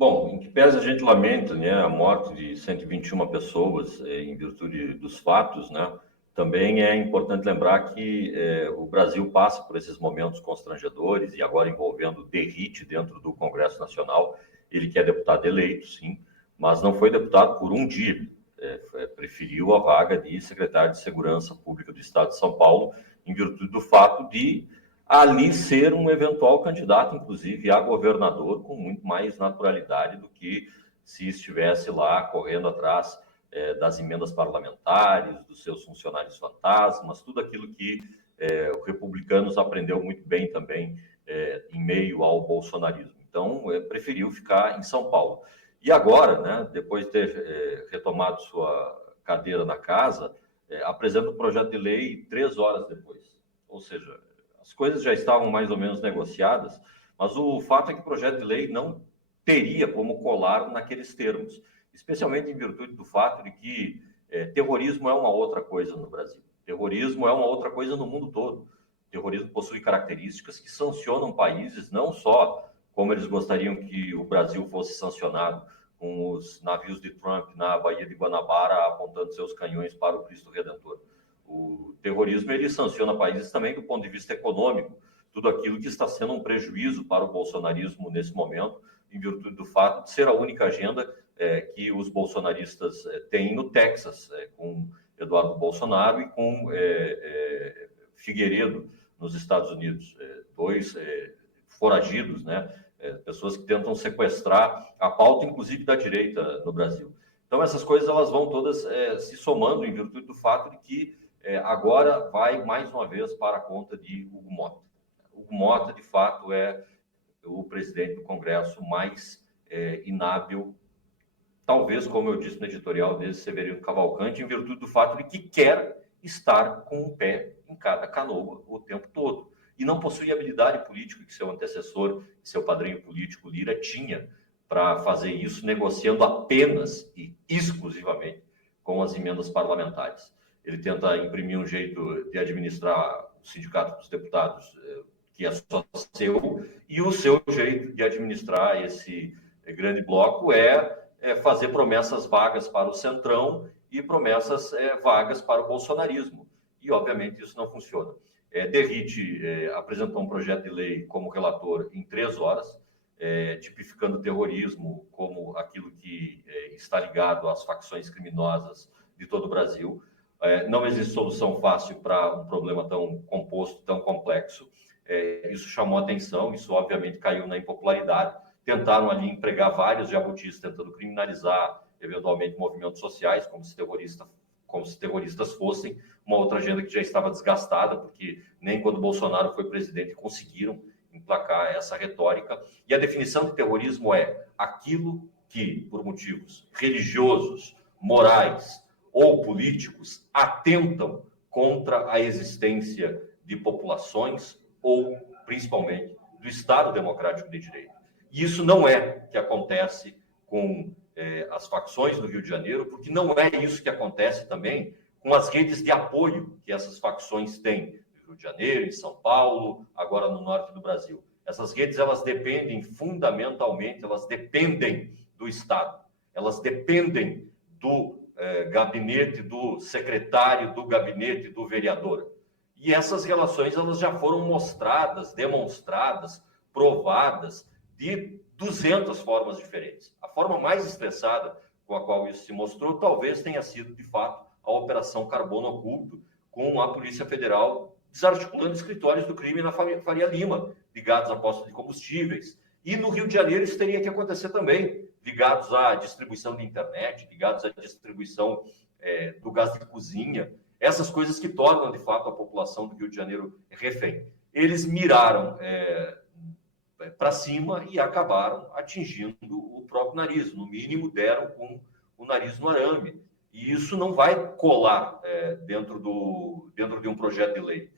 Bom, em que pese a gente lamenta, né, a morte de 121 pessoas em virtude dos fatos, né, também é importante lembrar que o Brasil passa por esses momentos constrangedores e agora envolvendo o Derrite dentro do Congresso Nacional. Ele que é deputado eleito, sim, mas não foi deputado por um dia. Preferiu a vaga de secretário de Segurança Pública do Estado de São Paulo em virtude do fato de ali ser um eventual candidato, inclusive, a governador, com muito mais naturalidade do que se estivesse lá correndo atrás das emendas parlamentares, dos seus funcionários fantasmas, tudo aquilo que os republicanos aprendeu muito bem também em meio ao bolsonarismo. Então, preferiu ficar em São Paulo. E agora, né, depois de ter retomado sua cadeira na casa, apresenta o projeto de lei 3 horas depois. Ou seja, as coisas já estavam mais ou menos negociadas, mas o fato é que o projeto de lei não teria como colar naqueles termos, especialmente em virtude do fato de que terrorismo é uma outra coisa no Brasil. Terrorismo é uma outra coisa no mundo todo. Terrorismo possui características que sancionam países, não só como eles gostariam que o Brasil fosse sancionado, com os navios de Trump na Baía de Guanabara apontando seus canhões para o Cristo Redentor. O terrorismo ele sanciona países também do ponto de vista econômico, tudo aquilo que está sendo um prejuízo para o bolsonarismo nesse momento, em virtude do fato de ser a única agenda que os bolsonaristas têm no Texas, com Eduardo Bolsonaro e com Figueiredo nos Estados Unidos, dois foragidos, né? Pessoas que tentam sequestrar a pauta, inclusive da direita no Brasil. Então essas coisas elas vão todas se somando em virtude do fato de que agora vai mais uma vez para a conta de Hugo Mota. Hugo Mota, de fato, é o presidente do Congresso mais inábil, talvez, como eu disse no editorial, desde Severino Cavalcante, em virtude do fato de que quer estar com o pé em cada canoa o tempo todo. E não possui habilidade política que seu antecessor, seu padrinho político Lira tinha para fazer isso, negociando apenas e exclusivamente com as emendas parlamentares. Ele tenta imprimir um jeito de administrar o Sindicato dos Deputados que é só seu, e o seu jeito de administrar esse grande bloco fazer promessas vagas para o Centrão e promessas vagas para o bolsonarismo. E, obviamente, isso não funciona. Derrite apresentou um projeto de lei como relator em 3 horas, tipificando terrorismo como aquilo que está ligado às facções criminosas de todo o Brasil. Não existe solução fácil para um problema tão composto, tão complexo. Isso chamou atenção, isso obviamente caiu na impopularidade. Tentaram ali empregar vários jabutis, tentando criminalizar, eventualmente, movimentos sociais, como se terroristas fossem uma outra agenda que já estava desgastada, porque nem quando Bolsonaro foi presidente conseguiram emplacar essa retórica. E a definição de terrorismo é aquilo que, por motivos religiosos, morais ou políticos, atentam contra a existência de populações ou, principalmente, do Estado Democrático de Direito. E isso não é que acontece com as facções do Rio de Janeiro, porque não é isso que acontece também com as redes de apoio que essas facções têm no Rio de Janeiro, em São Paulo, agora no norte do Brasil. Essas redes, elas dependem fundamentalmente, elas dependem do Estado, elas dependem do gabinete, do secretário, do gabinete, do vereador. E essas relações, elas já foram mostradas, demonstradas, provadas de 200 formas diferentes. A forma mais estressada com a qual isso se mostrou talvez tenha sido, de fato, a Operação Carbono Oculto, com a Polícia Federal desarticulando escritórios do crime na Faria Lima, ligados à posta de combustíveis. E no Rio de Janeiro isso teria que acontecer também, ligados à distribuição de internet, ligados à distribuição do gás de cozinha, essas coisas que tornam, de fato, a população do Rio de Janeiro refém. Eles miraram para cima e acabaram atingindo o próprio nariz. No mínimo, deram com o nariz no arame. E isso não vai colar dentro de um projeto de lei.